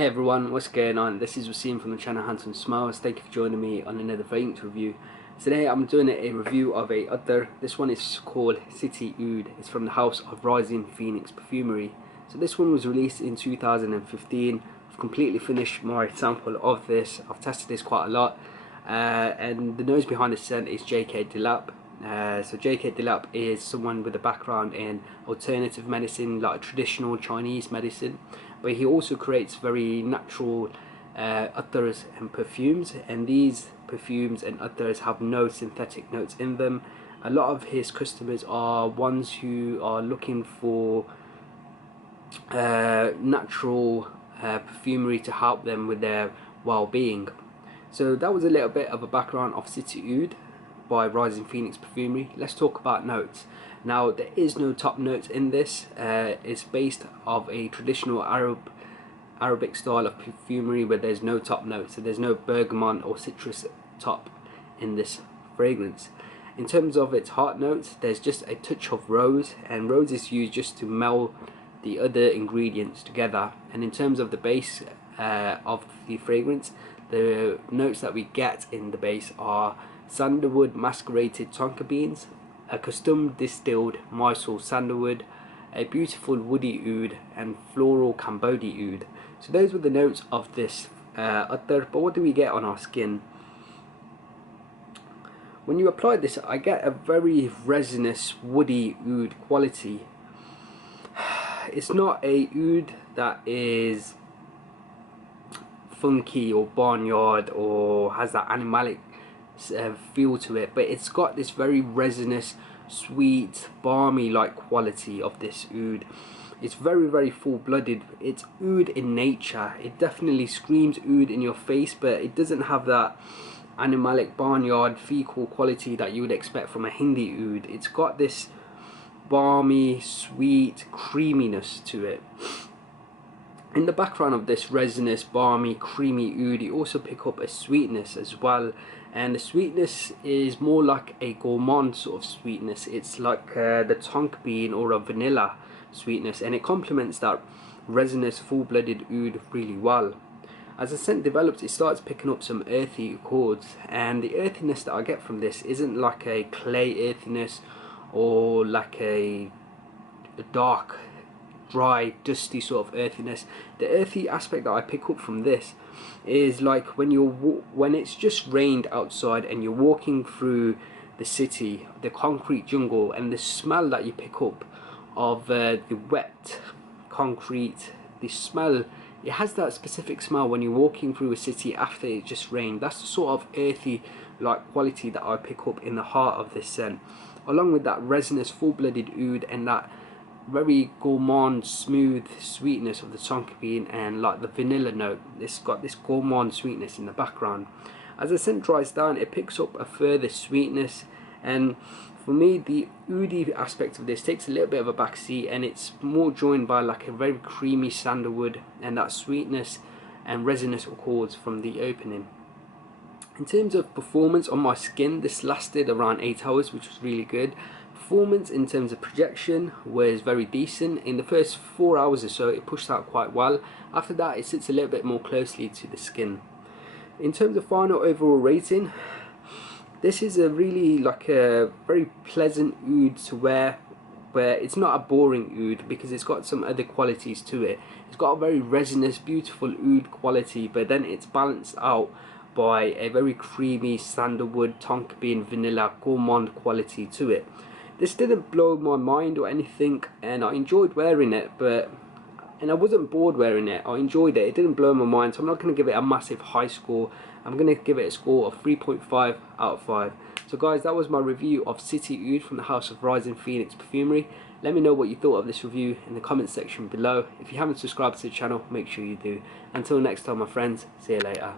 Hey everyone, what's going on? This is Waseem from the channel Handsome Smiles. Thank you for joining me on another fragrance review. Today I'm doing a review of a Attar. This one is called City Oud. It's from the house of Rising Phoenix Perfumery. So this one was released in 2015. I've completely finished my sample of this. I've tested this quite a lot. And the nose behind the scent is J.K. Delap. So J.K. Delap is someone with a background in alternative medicine, like traditional Chinese medicine, but he also creates very natural attars and perfumes, and these perfumes and attars have no synthetic notes in them. A lot of his customers are ones who are looking for natural perfumery to help them with their well-being. So that was a little bit of a background of City Oud by Rising Phoenix Perfumery. Let's talk about notes. Now, there is no top notes in this. It's based off a traditional Arabic style of perfumery where there's no top notes. So there's no bergamot or citrus top in this fragrance. In terms of its heart notes, there's just a touch of rose, and rose is used just to meld the other ingredients together. And in terms of the base of the fragrance, the notes that we get in the base are sandalwood macerated tonka beans, a custom distilled Mysore sandalwood, a beautiful woody oud, and floral Cambodia oud. So those were the notes of this Attar. But what do we get on our skin? When you apply this, I get a very resinous woody oud quality. It's not a oud that is funky or barnyard or has that animalic feel to it, but it's got this very resinous, sweet, balmy like quality of this oud. It's very full-blooded. It's oud in nature. It definitely screams oud in your face, but it doesn't have that animalic, barnyard, fecal quality that you would expect from a Hindi oud. It's got this balmy, sweet creaminess to it. In the background of this resinous, balmy, creamy oud, you also pick up a sweetness as well, and the sweetness is more like a gourmand sort of sweetness. It's like the tonka bean or a vanilla sweetness, and it complements that resinous, full-blooded oud really well. As the scent develops, it starts picking up some earthy chords, and the earthiness that I get from this isn't like a clay earthiness or like a dark, dry, dusty sort of earthiness. The earthy aspect that I pick up from this is like when it's just rained outside and you're walking through the city, the concrete jungle, and the smell that you pick up of the wet concrete, the smell, it has that specific smell when you're walking through a city after it just rained. That's the sort of earthy like quality that I pick up in the heart of this scent, along with that resinous, full-blooded oud and that very gourmand, smooth sweetness of the tonka bean and like the vanilla note. It's got this gourmand sweetness in the background. As the scent dries down, it picks up a further sweetness, and for me the oudy aspect of this takes a little bit of a backseat, and it's more joined by like a very creamy sandalwood and that sweetness and resinous accords from the opening. In terms of performance on my skin, this lasted around 8 hours, which was really good. Performance in terms of projection was very decent. In the first 4 hours or so, it pushed out quite well. After that, it sits a little bit more closely to the skin. In terms of final overall rating, this is a really like a very pleasant oud to wear, where it's not a boring oud because it's got some other qualities to it. It's got a very resinous, beautiful oud quality, but then it's balanced out by a very creamy sandalwood, tonka bean, vanilla, gourmand quality to it. This didn't blow my mind or anything, and I enjoyed wearing it, and I wasn't bored wearing it. I enjoyed it. It didn't blow my mind, so I'm not going to give it a massive high score. I'm going to give it a score of 3.5 out of 5. So guys, that was my review of City Oud from the house of Rising Phoenix Perfumery. Let me know what you thought of this review in the comment section below. If you haven't subscribed to the channel, make sure you do. Until next time, my friends, see you later.